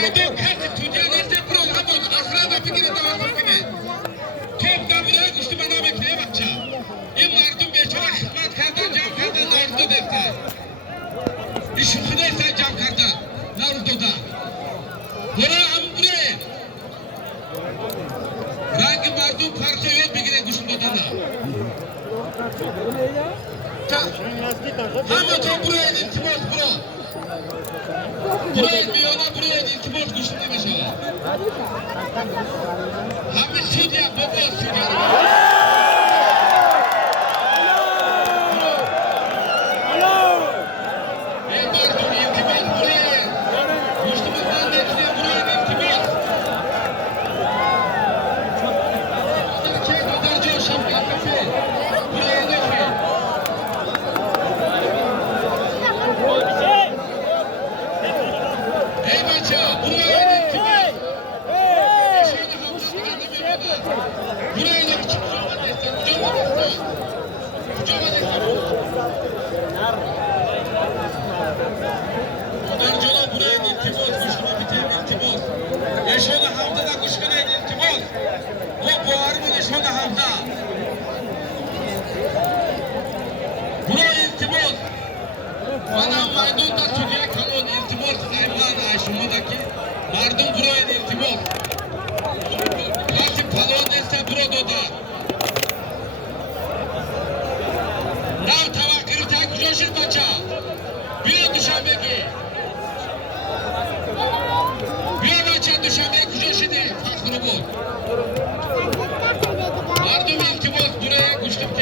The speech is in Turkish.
Maydon kaçı tüccarlar tek program oldu. Asla da fikri devam etmedi. Toptan buraya kuştu bana bekleye bakacağım. Mardum beçara hizmet kardan cam kardan Naruto defter. İşin kudaysa cam kardan Naruto'da. Buraya buraya. Rangi mardum farkı yok bir gire kuşun odada. Hamilton buraya iltimos bro. Buraya Miyona buraya iltimos kuşun demiş o. Hamit Sudya, Bobo Sudya. Yaşona haftada kuşkuna iltimos. O buharı mı yaşona hafta? Buraya iltimos. Bana maydonda tücye kalon iltimos. Ayman Ayşuma'daki. Mardum buraya iltimos. Nasip kalon ise buradoda. Nav tavakırı tek coşur baça. Bir düşen beki. Düşen bir kucağı şimdi farklı bu. Mardum iltimos